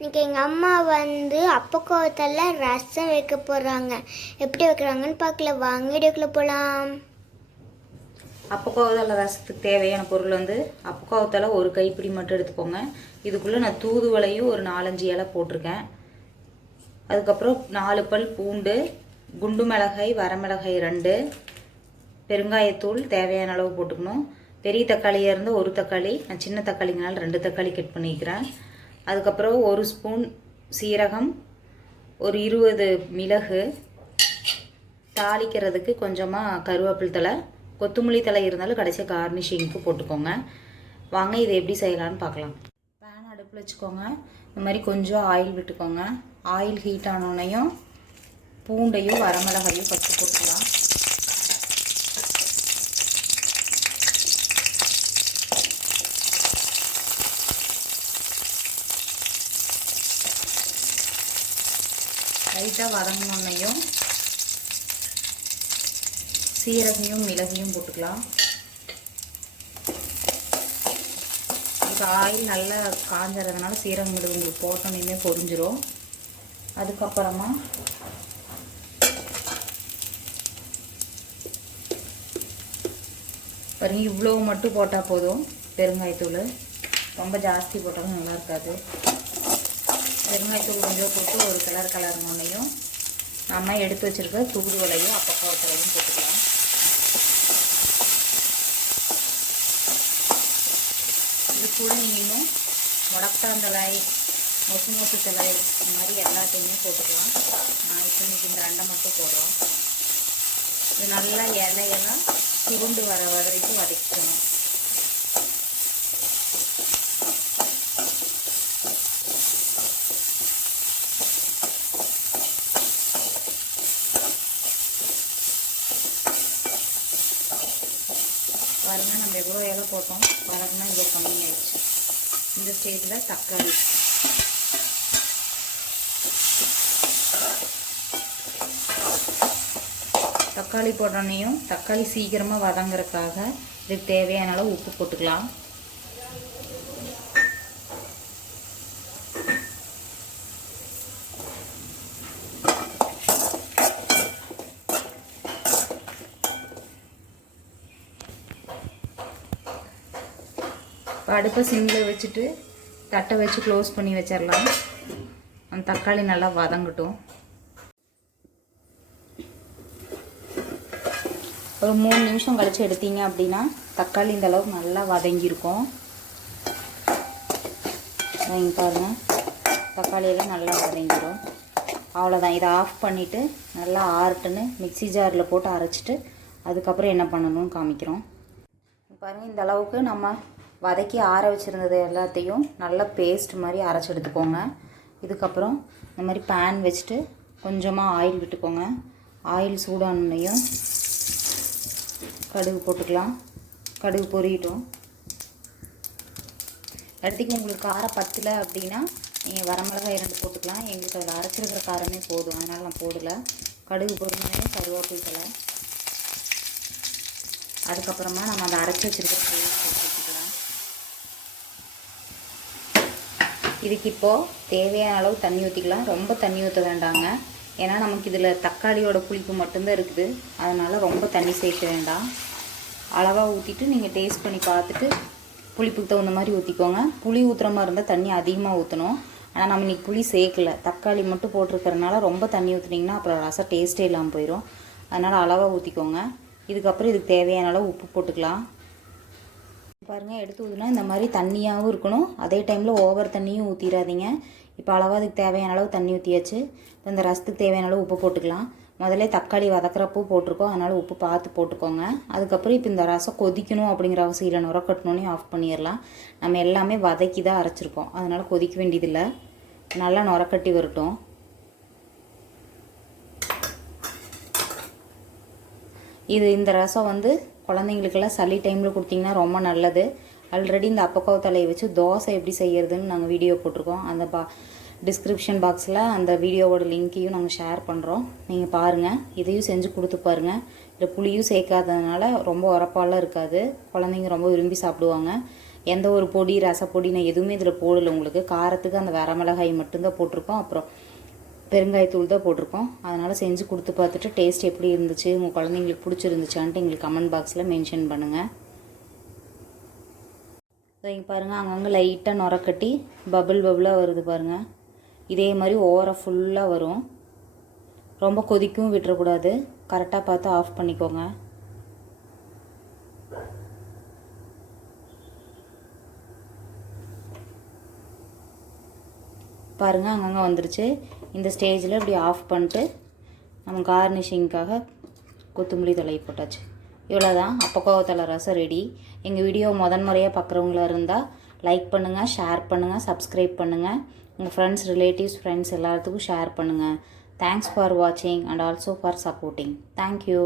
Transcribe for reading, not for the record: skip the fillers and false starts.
இன்னைக்கு எங்கள் அம்மா வந்து அப்பக்கோவத்தில் ரசம் வைக்க போகிறாங்க. எப்படி வைக்கிறாங்கன்னு பார்க்கல, வாங்க வீடியோக்குள்ளே போகலாம். அப்பக்கோவத்தில் ரசத்துக்கு தேவையான பொருள் வந்து அப்பக்கோவத்தில் ஒரு கைப்பிடி மட்டும் எடுத்துக்கோங்க. இதுக்குள்ளே நான் தூதுவளையும் ஒரு 4-5 இலை போட்டிருக்கேன். அதுக்கப்புறம் 4 பல் பூண்டு, குண்டு மிளகாய், வரமிளகாய் 2, பெருங்காயத்தூள் தேவையான அளவு போட்டுக்கணும். பெரிய தக்காளியாக இருந்தால் ஒரு தக்காளி, நான் சின்ன தக்காளிங்கனால 2 தக்காளி கட் பண்ணிக்கிறேன். அதுக்கப்புறம் 1 ஸ்பூன் சீரகம், ஒரு 20 மிளகு, தாளிக்கிறதுக்கு கொஞ்சமாக கருவேப்பிலை தழை, கொத்தமல்லி தழை இருந்தாலும் கடைசியாக கார்னிஷிங்க்கு போட்டுக்கோங்க. வாங்க இதை எப்படி செய்யலான்னு பார்க்கலாம். பேன் அடுப்பில் வச்சுக்கோங்க. இந்த மாதிரி கொஞ்சம் ஆயில் விட்டுக்கோங்க. ஆயில் ஹீட் ஆனோடனையும் பூண்டையும் வரமிளகாயும் ஃபஸ்ட்டு போட்டுக்கலாம். லைட்டாக வதங்கினோன்னையும் சீரகையும் மிளகையும் போட்டுக்கலாம். இப்போ ஆயில் நல்லா காஞ்சறதுனால சீரகம் மிளகு உங்களுக்கு போட்டோன்னே பொரிஞ்சிரும். அதுக்கப்புறமா பாருங்க, இவ்வளோ மட்டும் போட்டால் போதும். பெருங்காயத்தூள் ரொம்ப ஜாஸ்தி போட்டாலும் நல்லா இருக்காது. பெருங்காயத்தூள் கொஞ்சம் போட்டு ஒரு கலர்னோன்னையும் நம்ம எடுத்து வச்சுருக்க தூதுவளையும் அப்பக்கோவத்தலையும் போட்டுக்கலாம். இது கூட நீங்கள் இன்னும் முடக்காந்தழை, மொசு தழை, இந்த மாதிரி எல்லாத்தையுமே போட்டுக்கலாம். நான் இப்போ இன்னைக்கு இந்த 2 மட்டும் போடுறோம். இது நல்லா இலையெல்லாம் சுருண்டு வர வரைக்கும் வதக்கணும். பாருங்க, நம்ம எவ்வளோ இலை போட்டோம், வதங்கினா இவ்வளோ கம்மியாயிடுச்சு. இந்த ஸ்டேஜில் தக்காளி போட்டோன்னையும் தக்காளி சீக்கிரமாக வதங்குறதுக்காக இதுக்கு தேவையான அளவு உப்பு போட்டுக்கலாம். அடுப்பை சிம்மில் வச்சுட்டு தட்டை வச்சு க்ளோஸ் பண்ணி வச்சிடலாம். அந்த தக்காளி நல்லா வதங்கட்டும். ஒரு 3 நிமிஷம் கழித்து எடுத்தீங்க அப்படின்னா தக்காளி இந்த அளவுக்கு நல்லா வதங்கியிருக்கும். இங்கே பாருங்கள், தக்காளியெல்லாம் நல்லா வதங்கிடும். அவ்வளோதான். இதை ஆஃப் பண்ணிவிட்டு நல்லா ஆறட்டுன்னு மிக்ஸி ஜாரில் போட்டு அரைச்சிட்டு அதுக்கப்புறம் என்ன பண்ணணும்னு காமிக்கிறோம். பாருங்கள், இந்த அளவுக்கு நம்ம வதக்கி ஆற வச்சுருந்தது எல்லாத்தையும் நல்லா பேஸ்ட் மாதிரி அரைச்சி எடுத்துக்கோங்க. இதுக்கப்புறம் இந்த மாதிரி பேன் வச்சுட்டு கொஞ்சமாக ஆயில் விட்டுக்கோங்க. ஆயில் சூடானதையும் கடுகு போட்டுக்கலாம். கடுகு பொரியட்டும். இடத்துக்கு உங்களுக்கு காரம் பத்தலை அப்படின்னா நீங்கள் வரமிளகாய் 2 போட்டுக்கலாம். எங்களுக்கு அதில் அரைச்சிருக்கிற காரமே போதும், அதனால் நான் போடலை. கடுகு பொரிஞ்சோடனே கருவேப்பிலை தழை, அதுக்கப்புறமா நம்ம அதை அரைச்சி வச்சுருக்கிற பேஸ்ட் ஊற்றிக்கலாம். இதுக்கு இப்போது தேவையான அளவு தண்ணி ஊற்றிக்கலாம். ரொம்ப தண்ணி ஊற்ற வேண்டாங்க, ஏன்னா நமக்கு இதில் தக்காளியோட புளிப்பு மட்டும்தான் இருக்குது. அதனால் ரொம்ப தண்ணி சேர்க்க வேண்டாம். அளவாக ஊற்றிட்டு நீங்கள் டேஸ்ட் பண்ணி பார்த்துட்டு புளிப்புக்கு தகுந்த மாதிரி ஊற்றிக்கோங்க. புளி ஊற்றுற மாதிரி இருந்தால் தண்ணி அதிகமாக ஊற்றணும். ஆனால் நம்ம இன்றைக்கி புளி சேர்க்கலை, தக்காளி மட்டும் போட்டிருக்கறனால ரொம்ப தண்ணி ஊற்றுனீங்கன்னா அப்புறம் ரசம் டேஸ்ட்டே இல்லாமல் போயிடும். அதனால் அளவாக ஊற்றிக்கோங்க. இதுக்கப்புறம் இதுக்கு தேவையான அளவு உப்பு போட்டுக்கலாம். பாருங்கள், எடுத்து ஊற்றினா இந்த மாதிரி தண்ணியாகவும் இருக்கணும், அதே டைமில் ஓவர் தண்ணியும் ஊற்றிடாதீங்க. இப்போ அளவாக அதுக்கு தேவையான அளவு தண்ணி ஊற்றியாச்சு. இப்போ இந்த ரசத்துக்கு தேவையான அளவு உப்பு போட்டுக்கலாம். முதல்ல தக்காளி வதக்கிறப்போ போட்டிருக்கோம், அதனால் உப்பு பார்த்து போட்டுக்கோங்க. அதுக்கப்புறம் இப்போ இந்த ரசம் கொதிக்கணும் அப்படிங்கிற அவசியம் இல்லை, நுரக்கட்டணுன்னே ஆஃப் பண்ணிடலாம். நம்ம எல்லாமே வதக்கி தான் அரைச்சிருக்கோம், அதனால் கொதிக்க வேண்டியதில்லை. நல்லா நுரக்கட்டி வரட்டும். இந்த ரசம் வந்து குழந்தைங்களுக்கெல்லாம் சளி டைமில் கொடுத்திங்கன்னா ரொம்ப நல்லது. ஆல்ரெடி இந்த அப்பக்கோவத்தலையை வச்சு தோசை எப்படி செய்கிறதுன்னு நாங்கள் வீடியோ போட்டிருக்கோம். அந்த டிஸ்கிரிப்ஷன் பாக்ஸில் அந்த வீடியோவோட லிங்க்கையும் நாங்கள் ஷேர் பண்ணுறோம், நீங்கள் பாருங்கள். இதையும் செஞ்சு கொடுத்து பாருங்கள். இதில் புளியும் சேர்க்காததுனால ரொம்ப உரப்பாலாம் இருக்காது, குழந்தைங்க ரொம்ப விரும்பி சாப்பிடுவாங்க. எந்த ஒரு பொடி ரசப்பொடி நான் எதுவுமே இதில் போடலை. உங்களுக்கு காரத்துக்கு அந்த வரமிளகாய் மட்டும்தான் போட்டிருக்கோம், அப்புறம் பெருங்காயத்தூள் தான் போட்டிருக்கோம். அதனால் செஞ்சு கொடுத்து பார்த்துட்டு டேஸ்ட் எப்படி இருந்துச்சு, உங்கள் குழந்தைங்களுக்கு பிடிச்சிருந்துச்சான்ட்டு எங்களுக்கு கமெண்ட் பாக்ஸில் மென்ஷன் பண்ணுங்கள். இங்கே பாருங்கள், அங்கங்கே லைட்டாக நுரக்கட்டி பபுளாக வருது பாருங்கள். இதே மாதிரி ஓவராக ஃபுல்லாக வரும். ரொம்ப கொதிக்கவும் விட்டுறக்கூடாது, கரெக்டாக பார்த்து ஆஃப் பண்ணிக்கோங்க. பாருங்கள் அங்கங்கே வந்துருச்சு. இந்த ஸ்டேஜில் இப்படி ஆஃப் பண்ணிட்டு நம்ம கார்னிஷிங்காக கொத்தமல்லி தழை போட்டாச்சு. இவ்வளோதான், அப்பக்கோவத்தலை ரசம் ரெடி. எங்கள் வீடியோ முறையாக பார்க்குறவங்களா இருந்தால் லைக் பண்ணுங்கள், ஷேர் பண்ணுங்கள், சப்ஸ்கிரைப் பண்ணுங்கள். உங்கள் ஃப்ரெண்ட்ஸ், ரிலேட்டிவ்ஸ், ஃப்ரெண்ட்ஸ் எல்லாத்துக்கும் ஷேர் பண்ணுங்கள். தேங்க்ஸ் ஃபார் வாட்சிங் and also for supporting. Thank you.